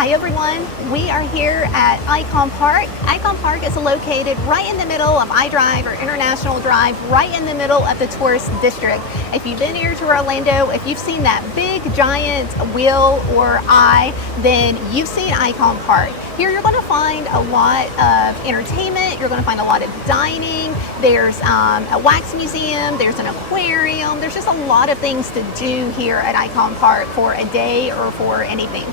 Hi everyone, we are here at Icon Park. Icon Park is located right in the middle of I-Drive or International Drive, right in the middle of the tourist district. If you've been here to Orlando, if you've seen that big giant wheel or eye, then you've seen Icon Park. Here you're going to find a lot of entertainment, you're going to find a lot of dining, there's a wax museum, there's an aquarium, there's just a lot of things to do here at Icon Park for a day or for anything.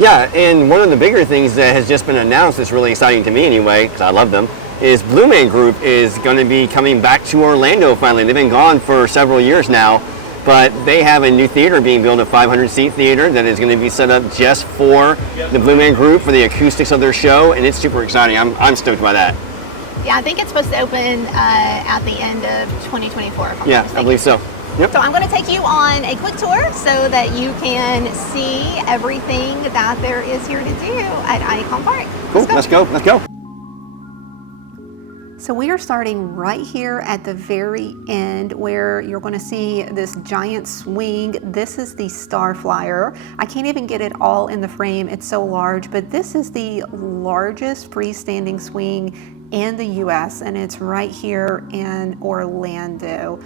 Yeah, and one of the bigger things that has just been announced that's really exciting to me anyway, because I love them, is Blue Man Group is going to be coming back to Orlando finally. They've been gone for several years now, but they have a new theater being built, a 500-seat theater that is going to be set up just for the Blue Man Group, for the acoustics of their show, and it's super exciting. I'm stoked by that. Yeah, I think it's supposed to open at the end of 2024. Yeah, I believe so. Yep. So I'm going to take you on a quick tour so that you can see everything that there is here to do at Icon Park. Cool, let's go. So we are starting right here at the very end where you're going to see this giant swing. This is the Starflyer. I can't even get it all in the frame, it's so large, but this is the largest freestanding swing in the US, and it's right here in Orlando.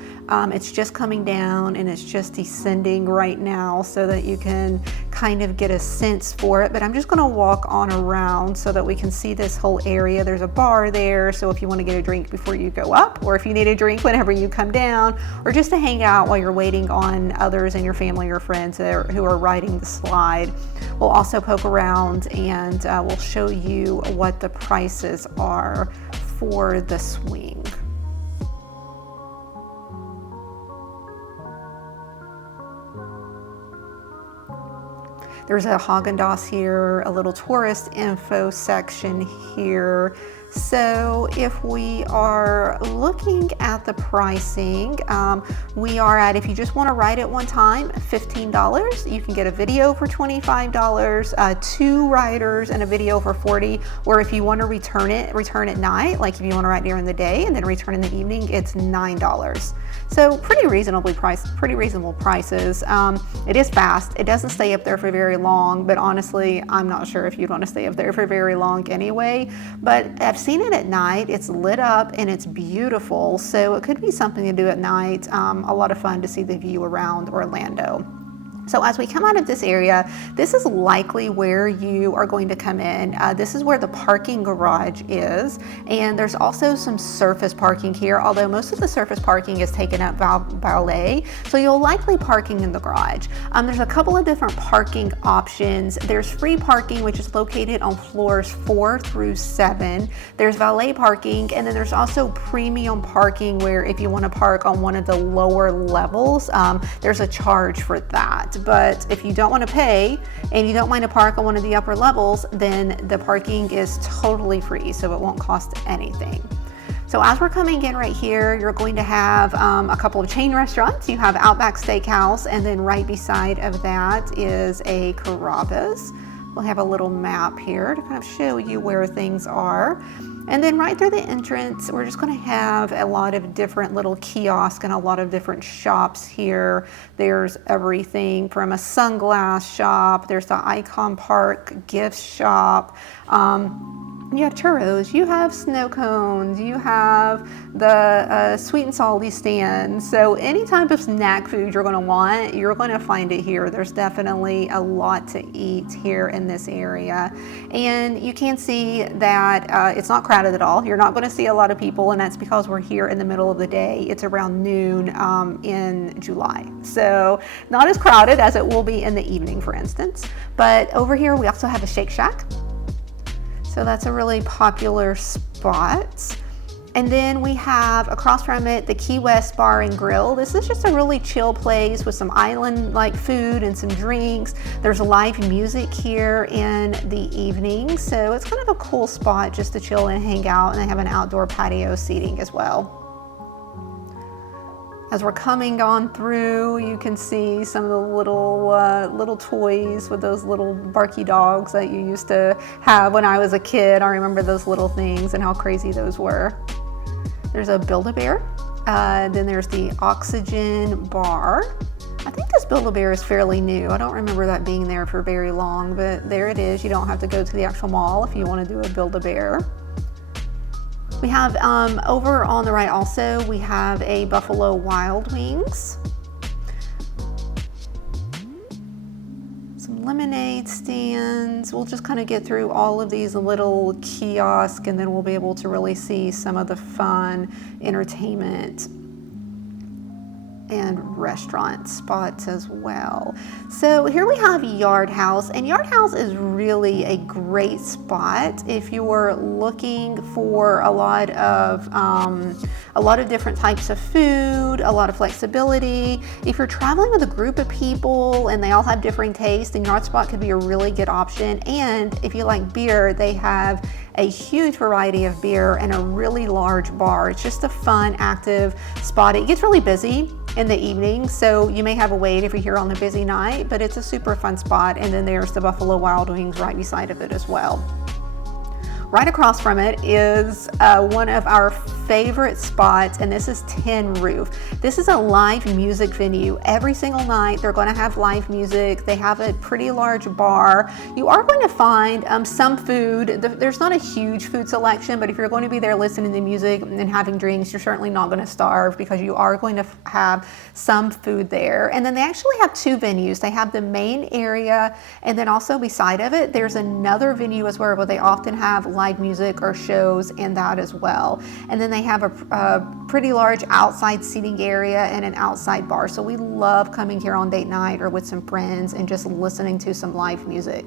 It's just coming down and it's just descending right now so that you can kind of get a sense for it, but I'm just going to walk on around so that we can see this whole area. There's a bar there, so if you want to get a drink before you go up, or if you need a drink whenever you come down, or just to hang out while you're waiting on others in your family or friends who are riding the slide. We'll also poke around and we'll show you what the prices are for the swing. There's a Haagen-Dazs here, a little tourist info section here. So if we are looking at the pricing, we are at, if you just want to ride it one time, $15. You can get a video for $25, 2 riders and a video for $40. Or if you want to return at night, like if you want to ride during the day and then return in the evening, it's $9. So pretty reasonable prices. It is fast. It doesn't stay up there for very long, but honestly, I'm not sure if you'd want to stay up there for very long anyway. But I've seen it at night. It's lit up and it's beautiful. So it could be something to do at night. A lot of fun to see the view around Orlando. So as we come out of this area, this is likely where you are going to come in. This is where the parking garage is, and there's also some surface parking here, although most of the surface parking is taken up by valet, so you'll likely parking in the garage. There's a couple of different parking options. There's free parking, which is located on floors 4 through 7. There's valet parking, and then there's also premium parking where if you want to park on one of the lower levels, there's a charge for that. But if you don't want to pay and you don't mind to park on one of the upper levels, then the parking is totally free, so it won't cost anything. So as we're coming in right here, you're going to have a couple of chain restaurants. You have Outback Steakhouse, and then right beside of that is a Carrabba's. We'll have a little map here to kind of show you where things are. And then right through the entrance, we're just going to have a lot of different little kiosks and a lot of different shops here. There's everything from a sunglass shop, there's the Icon Park gift shop. You have churros, you have snow cones, you have the sweet and salty stand. So any type of snack food you're going to want, you're going to find it here. There's definitely a lot to eat here in this area. And you can see that it's not crowded at all. You're not going to see a lot of people, and that's because we're here in the middle of the day. It's around noon in July. So not as crowded as it will be in the evening, for instance. But over here we also have a Shake Shack. So that's a really popular spot. And then we have across from it the Key West Bar and Grill. This is just a really chill place with some island-like food and some drinks. There's live music here in the evening, so it's kind of a cool spot just to chill and hang out, and they have an outdoor patio seating as well. As we're coming on through, you can see some of the little toys with those little barky dogs that you used to have when I was a kid. I remember those little things and how crazy those were. There's a Build-A-Bear. Then there's the Oxygen Bar. I think this Build-A-Bear is fairly new. I don't remember that being there for very long, but there it is. You don't have to go to the actual mall if you want to do a Build-A-Bear. We have over on the right also, we have a Buffalo Wild Wings. Some lemonade stands. We'll just kind of get through all of these little kiosks, and then we'll be able to really see some of the fun entertainment and restaurant spots as well. So here we have Yard House, and Yard House is really a great spot if you're looking for a lot of different types of food, a lot of flexibility. If you're traveling with a group of people and they all have different tastes, then Yard Spot could be a really good option. And if you like beer, they have a huge variety of beer and a really large bar. It's just a fun, active spot. It gets really busy in the evening, so you may have a wait if you're here on a busy night, but it's a super fun spot. And then there's the Buffalo Wild Wings right beside of it as well. Right across from it is one of our favorite spots, and this is Tin Roof. This is a live music venue. Every single night they're going to have live music. They have a pretty large bar. You are going to find some food. There's not a huge food selection, but if you're going to be there listening to music and having drinks, you're certainly not going to starve because you are going to have some food there. And then they actually have two venues. They have the main area, and then also beside of it, there's another venue as well where they often have live music or shows in that as well. And then they have a pretty large outside seating area and an outside bar. So we love coming here on date night or with some friends and just listening to some live music.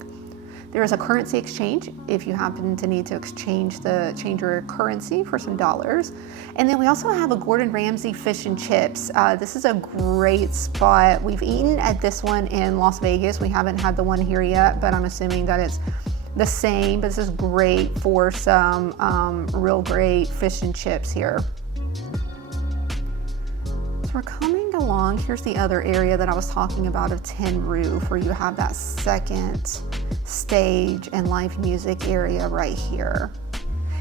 There is a currency exchange if you happen to need to change your currency for some dollars. And then we also have a Gordon Ramsay fish and chips. This is a great spot. We've eaten at this one in Las Vegas. We haven't had the one here yet, but I'm assuming that it's the same. But this is great for some real great fish and chips here. So we're coming along. Here's the other area that I was talking about of Tin Roof, where you have that second stage and live music area right here.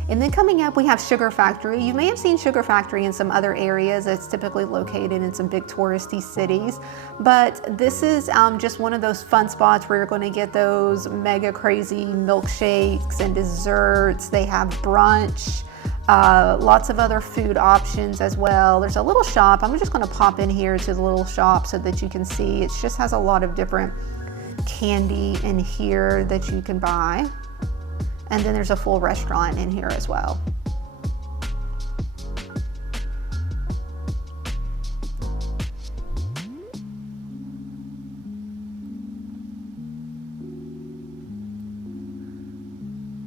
And then coming up, we have Sugar Factory. You may have seen Sugar Factory in some other areas. It's typically located in some big touristy cities. But this is just one of those fun spots where you're going to get those mega crazy milkshakes and desserts. They have brunch, lots of other food options as well. There's a little shop. I'm just going to pop in here to the little shop so that you can see. It just has a lot of different candy in here that you can buy. And then there's a full restaurant in here as well.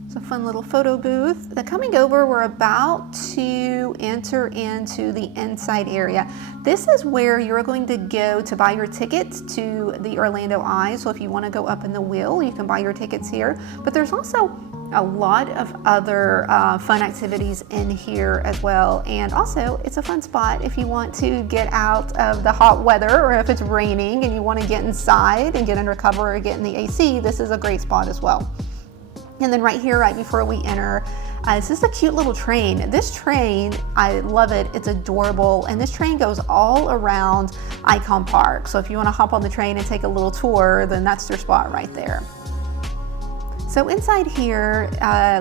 It's a fun little photo booth. Coming over, we're about to enter into the inside area. This is where you're going to go to buy your tickets to the Orlando Eye. So if you want to go up in the wheel, you can buy your tickets here. But there's also a lot of other fun activities in here as well. And also, it's a fun spot if you want to get out of the hot weather, or if it's raining and you want to get inside and get under cover or get in the AC, this is a great spot as well. And then right here, right before we enter, this is a cute little train. This train, I love it. It's adorable. And this train goes all around Icon Park. So if you want to hop on the train and take a little tour, then that's your spot right there. So inside here,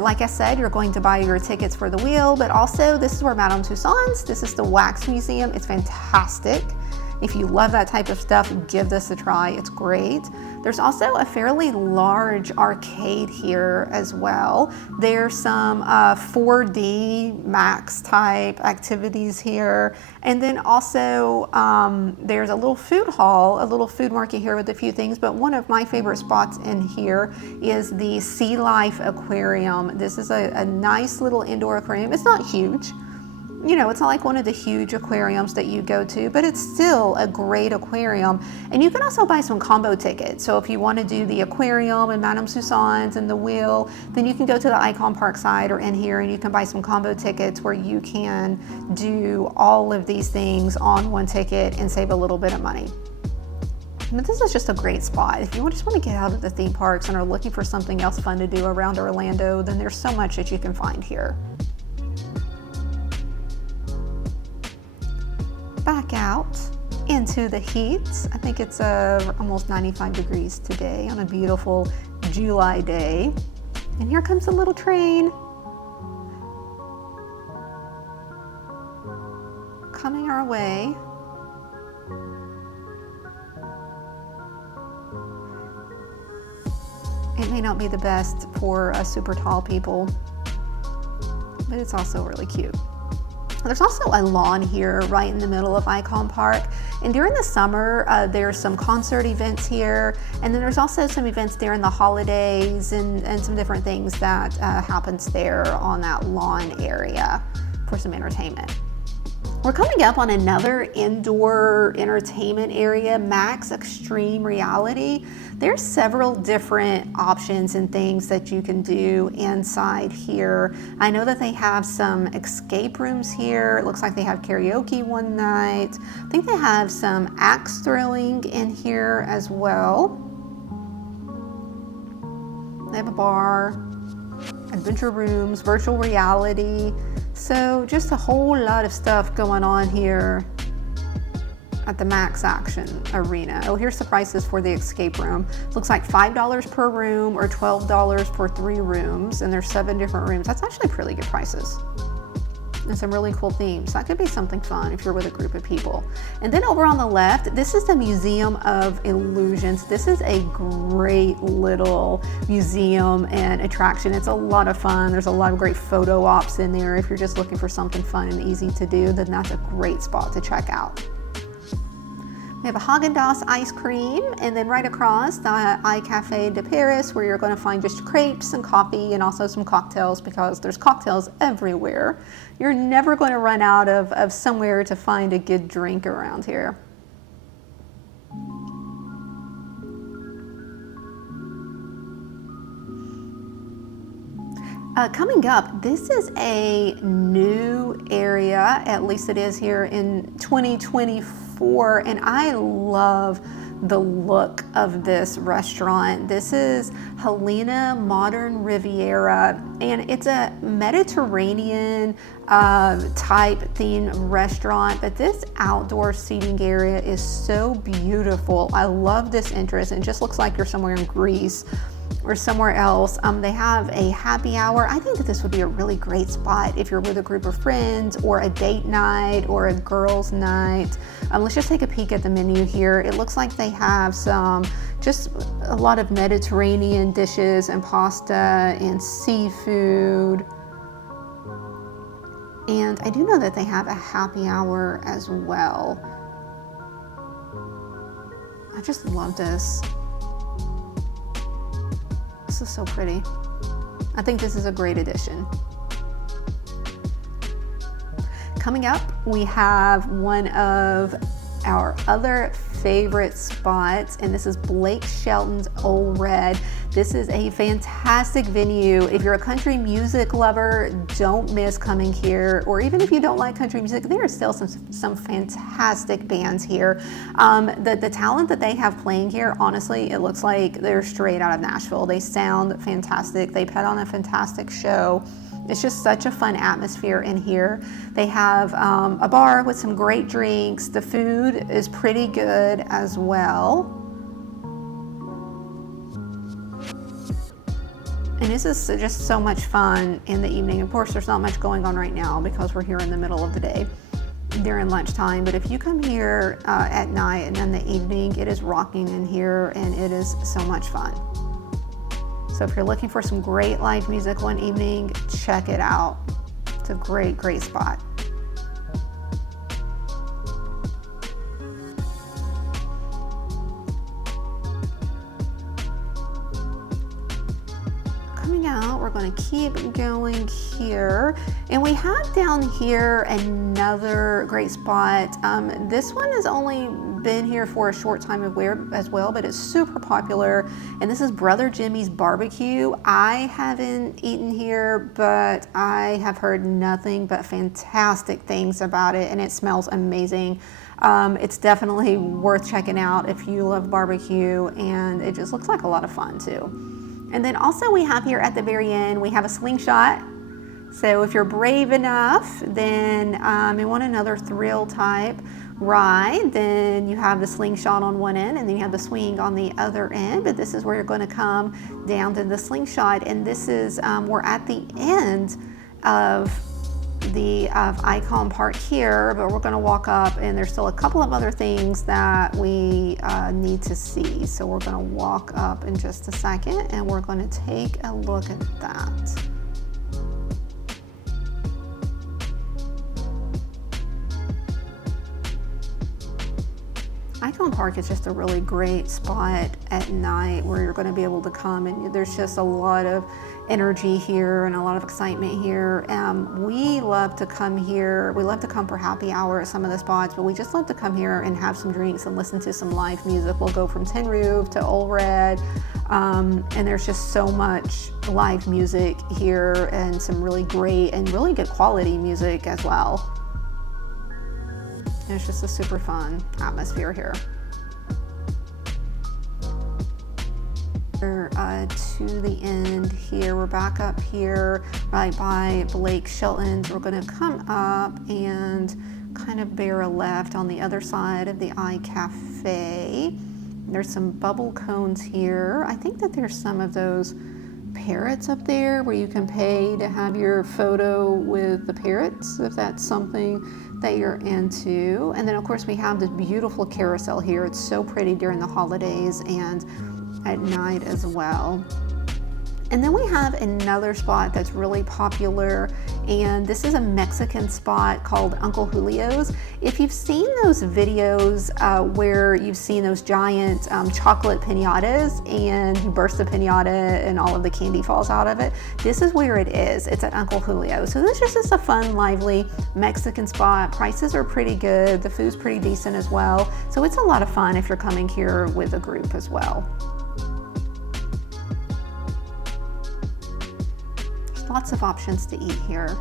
like I said, you're going to buy your tickets for the wheel, but also this is where Madame Tussauds, this is the wax museum. It's fantastic. If you love that type of stuff, give this a try. It's great. There's also a fairly large arcade here as well. There's some 4D Max type activities here. And then also there's a little food hall, a little food market here with a few things. But one of my favorite spots in here is the Sea Life Aquarium. This is a nice little indoor aquarium. It's not huge. You know, it's not like one of the huge aquariums that you go to, but it's still a great aquarium. And you can also buy some combo tickets. So if you want to do the aquarium and Madame Tussauds and the wheel, then you can go to the Icon Park side or in here and you can buy some combo tickets where you can do all of these things on one ticket and save a little bit of money. But this is just a great spot. If you just want to get out of the theme parks and are looking for something else fun to do around Orlando, then there's so much that you can find here. Back out, into the heat. I think it's almost 95 degrees today on a beautiful July day. And here comes the little train coming our way. It may not be the best for super tall people, but it's also really cute. There's also a lawn here right in the middle of Icon Park. And during the summer, there's some concert events here. And then there's also some events during the holidays and some different things that happens there on that lawn area for some entertainment. We're coming up on another indoor entertainment area, Max Extreme Reality. There's several different options and things that you can do inside here. I know that they have some escape rooms here. It looks like they have karaoke one night. I think they have some axe throwing in here as well. They have a bar, adventure rooms, virtual reality. So just a whole lot of stuff going on here at the Max Action Arena. Oh, here's the prices for the escape room. Looks like $5 per room or $12 for 3 rooms, and there's 7 different rooms. That's actually pretty good prices. And some really cool themes. That could be something fun if you're with a group of people. And then over on the left, this is the Museum of Illusions. This is a great little museum and attraction. It's a lot of fun. There's a lot of great photo ops in there. If you're just looking for something fun and easy to do, then that's a great spot to check out. We have a Haagen-Dazs ice cream, and then right across the iCafe de Paris, where you're going to find just crepes and coffee and also some cocktails, because there's cocktails everywhere. You're never going to run out of somewhere to find a good drink around here. Coming up, this is a new area, at least it is here in 2024, and I love the look of this restaurant. This is Helena Modern Riviera, and it's a Mediterranean type themed restaurant, but this outdoor seating area is so beautiful. I love this entrance. It just looks like you're somewhere in Greece or somewhere else. They have a happy hour. I think that this would be a really great spot if you're with a group of friends or a date night or a girls' night. Let's just take a peek at the menu here. It looks like they have just a lot of Mediterranean dishes and pasta and seafood. And I do know that they have a happy hour as well. I just love this. This is so pretty. I think this is a great addition. Coming up, we have one of our other favorite spots, and this is Blake Shelton's Old Red. This is a fantastic venue. If you're a country music lover, don't miss coming here. Or even if you don't like country music, there are still some fantastic bands here. The talent that they have playing here, honestly, it looks like they're straight out of Nashville. They sound fantastic. They put on a fantastic show. It's just such a fun atmosphere in here. They have a bar with some great drinks. The food is pretty good as well. And this is just so much fun in the evening. Of course, there's not much going on right now because we're here in the middle of the day during lunchtime. But if you come here at night and in the evening, it is rocking in here and it is so much fun. So if you're looking for some great live music one evening, check it out. It's a great, great spot. Coming out, we're going to keep going here. And we have down here another great spot. This one has only been here for a short time as well, but it's super popular. And this is Brother Jimmy's Barbecue. I haven't eaten here, but I have heard nothing but fantastic things about it, and it smells amazing. It's definitely worth checking out if you love barbecue, and it just looks like a lot of fun too. And then also we have here at the very end, we have a slingshot. So if you're brave enough, then and want another thrill type, ride, then you have the slingshot on one end and then you have the swing on the other end. But this is where you're going to come down to the slingshot, and this is, we're at the end of the Icon Park here, but we're going to walk up and there's still a couple of other things that we need to see. So we're going to walk up in just a second and we're going to take a look at that. Icon Park is just a really great spot at night where you're going to be able to come, and there's just a lot of energy here and a lot of excitement here. We love to come here. We love to come for happy hour at some of the spots, but we just love to come here and have some drinks and listen to some live music. We'll go from Tin Roof to Old Red, and there's just so much live music here and some really great and really good quality music as well. And it's just a super fun atmosphere here. We're to the end here. We're back up here right by Blake Shelton's. We're going to come up and kind of bear a left on the other side of the iCafe. There's some bubble cones here. I think that there's some of those parrots up there where you can pay to have your photo with the parrots, if that's something that you're into. And then of course we have this beautiful carousel here. It's so pretty during the holidays and at night as well. And then we have another spot that's really popular, and this is a Mexican spot called Uncle Julio's. If you've seen those videos where you've seen those giant chocolate piñatas and you burst the piñata and all of the candy falls out of it, this is where it is. It's at Uncle Julio's. So this is just a fun, lively Mexican spot. Prices are pretty good. The food's pretty decent as well. So it's a lot of fun if you're coming here with a group as well. Lots of options to eat here.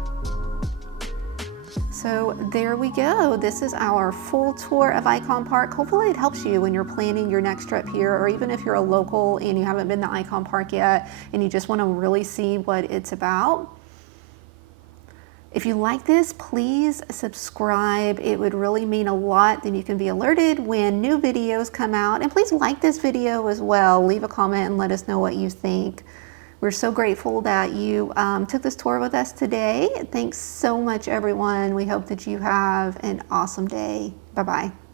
So there we go. This is our full tour of Icon Park. Hopefully it helps you when you're planning your next trip here, or even if you're a local and you haven't been to Icon Park yet and you just want to really see what it's about. If you like this, please subscribe. It would really mean a lot. Then you can be alerted when new videos come out. And please like this video as well. Leave a comment and let us know what you think. We're so grateful that you took this tour with us today. Thanks so much, everyone. We hope that you have an awesome day. Bye-bye.